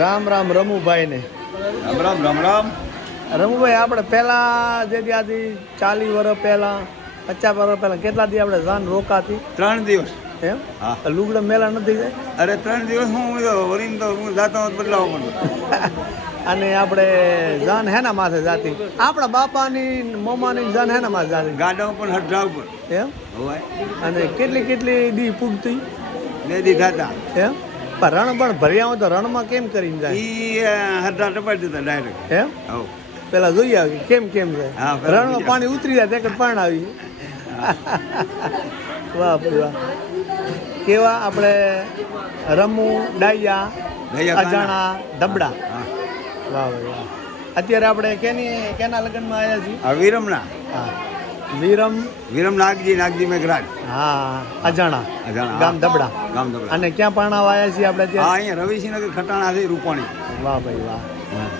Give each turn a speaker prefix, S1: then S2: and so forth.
S1: રામ રામ રમુભાઈ ને
S2: રામ રામ રામ રામ.
S1: રમુભાઈ આપણે પહેલા જે ત્યાંથી ચાલીસ વર્ષ પહેલા પચાસ વર્ષ પહેલા કેટલા દી આપણે જાન રોકાતી?
S2: ત્રણ દિવસ.
S1: એમ?
S2: હા.
S1: લુગડા મેલા નથી જાય?
S2: અરે ત્રણ દિવસ હું વરીને તો હું જાતો બદલાવો પડે
S1: અને આપણે જાન હેના માથે જાતી? આપણા બાપાની મમ્માની જાન હેના માથે જાતી?
S2: ગાડા પણ હટાવ ઉપર.
S1: એમ?
S2: હોય
S1: અને કેટલી કેટલી દી પૂગતી?
S2: બે દી થતા.
S1: એમ? પણ રણ પણ ભર્યા હોય તો રણમાં કેમ કરીને જાય?
S2: ઈ ટપાડી દેતા ડાયરેક્ટ
S1: એમ?
S2: હો
S1: પેલા જોઈએ આવે કેમ કેમ
S2: જાય?
S1: રણમાં પાણી ઉતરી જાય ત્યાં પાણી આવી. વાહ ભાઈ વાહ. કેવા આપણે રમુ ડાયા અજાણા ધબડા. વાહ ભાઈ વાહ. અત્યારે આપણે કેની કેના લગ્નમાં આવ્યા છીએ?
S2: વિરમના.
S1: હા. વીરમ
S2: વિરમ નાગજી નાગજી મેઘરાજ.
S1: હા અજાણા
S2: અજાણા,
S1: ગામ દબડા.
S2: ગામ દબડા.
S1: અને ક્યાં પાણા વાયા છીએ આપણે
S2: હા
S1: ત્યાં
S2: અહીંયા રવિસિંહનગર ખટાણા થી રૂપાણી.
S1: વાહ ભાઈ વાહ.
S2: હા.